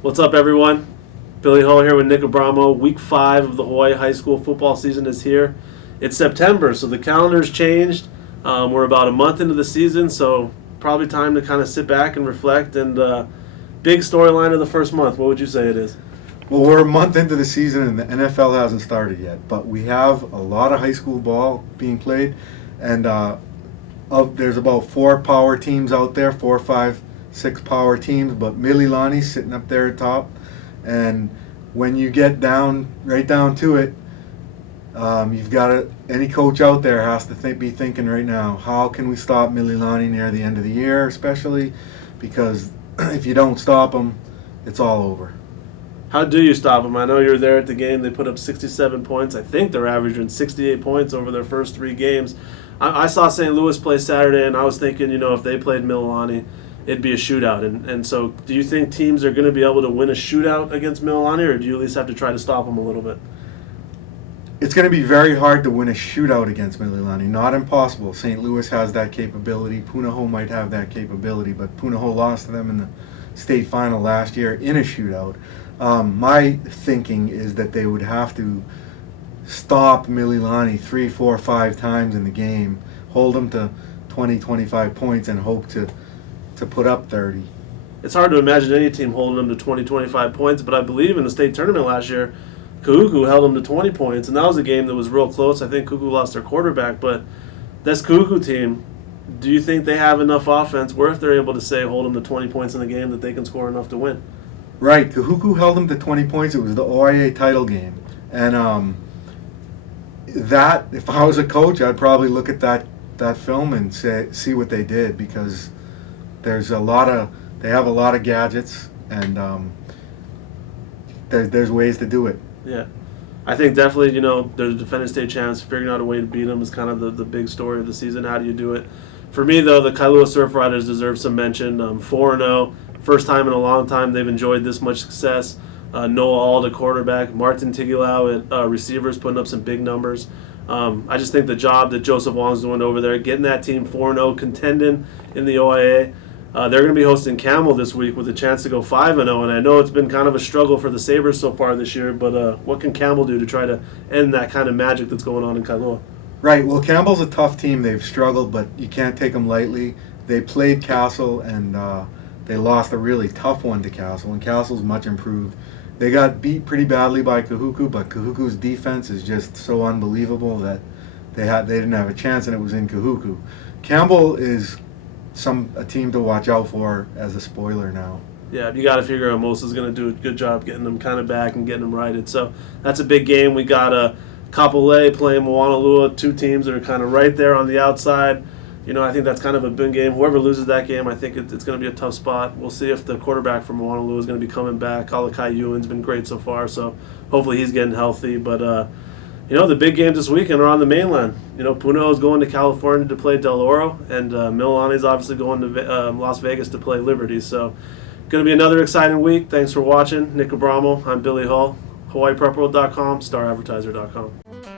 What's up, everyone? Billy Hull here with Nick Abramo. Week 5 of the Hawaii high school football season is here. It's September, so the calendar's changed. We're about a month into the season, so probably time to kind of sit back and reflect. And big storyline of the first month, what would you say it is? Well, we're a month into the season and the NFL hasn't started yet, but we have a lot of high school ball being played, and there's about 4 power teams out there, 4, 5, 6 power teams, but Mililani's sitting up there at top, and when you get right down to it, you've got any coach out there has to be thinking right now, how can we stop Mililani near the end of the year, especially because if you don't stop them, it's all over. How do you stop them? I know you were there at the game. They put up 67 points. I think they're averaging 68 points over their first 3 games. I saw St. Louis play Saturday, and I was thinking, if they played Mililani, it'd be a shootout. And so do you think teams are going to be able to win a shootout against Mililani, or do you at least have to try to stop them a little bit? It's going to be very hard to win a shootout against Mililani. Not impossible. St. Louis has that capability. Punahou might have that capability, but Punahou lost to them in the state final last year in a shootout. My thinking is that they would have to stop Mililani 3, 4, 5 times in the game, hold them to 20, 25 points, and hope to put up 30. It's hard to imagine any team holding them to 20, 25 points, but I believe in the state tournament last year, Kahuku held them to 20 points, and that was a game that was real close. I think Kahuku lost their quarterback, but this Kahuku team, do you think they have enough offense where if they're able to say hold them to 20 points in the game that they can score enough to win? Right, Kahuku held them to 20 points. It was the OIA title game, and that if I was a coach, I'd probably look at that film and see what they did, because they have a lot of gadgets, and there's ways to do it. Yeah, I think definitely, they're the defending state champs. Figuring out a way to beat them is kind of the big story of the season. How do you do it? For me, though, the Kailua Surf Riders deserve some mention. 4-0, first time in a long time they've enjoyed this much success. Noah Auld at quarterback, Martin Tigilau at receivers, putting up some big numbers. I just think the job that Joseph Wong's doing over there, getting that team 4-0, contending in the OIA. They're going to be hosting Campbell this week with a chance to go 5-0, and I know it's been kind of a struggle for the Sabres so far this year, but what can Campbell do to try to end that kind of magic that's going on in Kailua? Right, well, Campbell's a tough team. They've struggled, but you can't take them lightly. They played Castle, and they lost a really tough one to Castle, and Castle's much improved. They got beat pretty badly by Kahuku, but Kahuku's defense is just so unbelievable that they didn't have a chance, and it was in Kahuku. Campbell is a team to watch out for as a spoiler now. Yeah, you got to figure out Mosa's going to do a good job getting them kind of back and getting them righted. So that's a big game. We got Kapolei playing Honolulu, 2 teams that are kind of right there on the outside. I think that's kind of a big game. Whoever loses that game, I think it's going to be a tough spot. We'll see if the quarterback from Honolulu is going to be coming back. Kalakai Ewan's been great so far, so hopefully he's getting healthy. But, the big games this weekend are on the mainland. Punahou is going to California to play Del Oro, and Mililani's obviously going to Las Vegas to play Liberty. So going to be another exciting week. Thanks for watching. Nick Abramo. I'm Billy Hull. HawaiiPrepWorld.com, Star-Advertiser.com.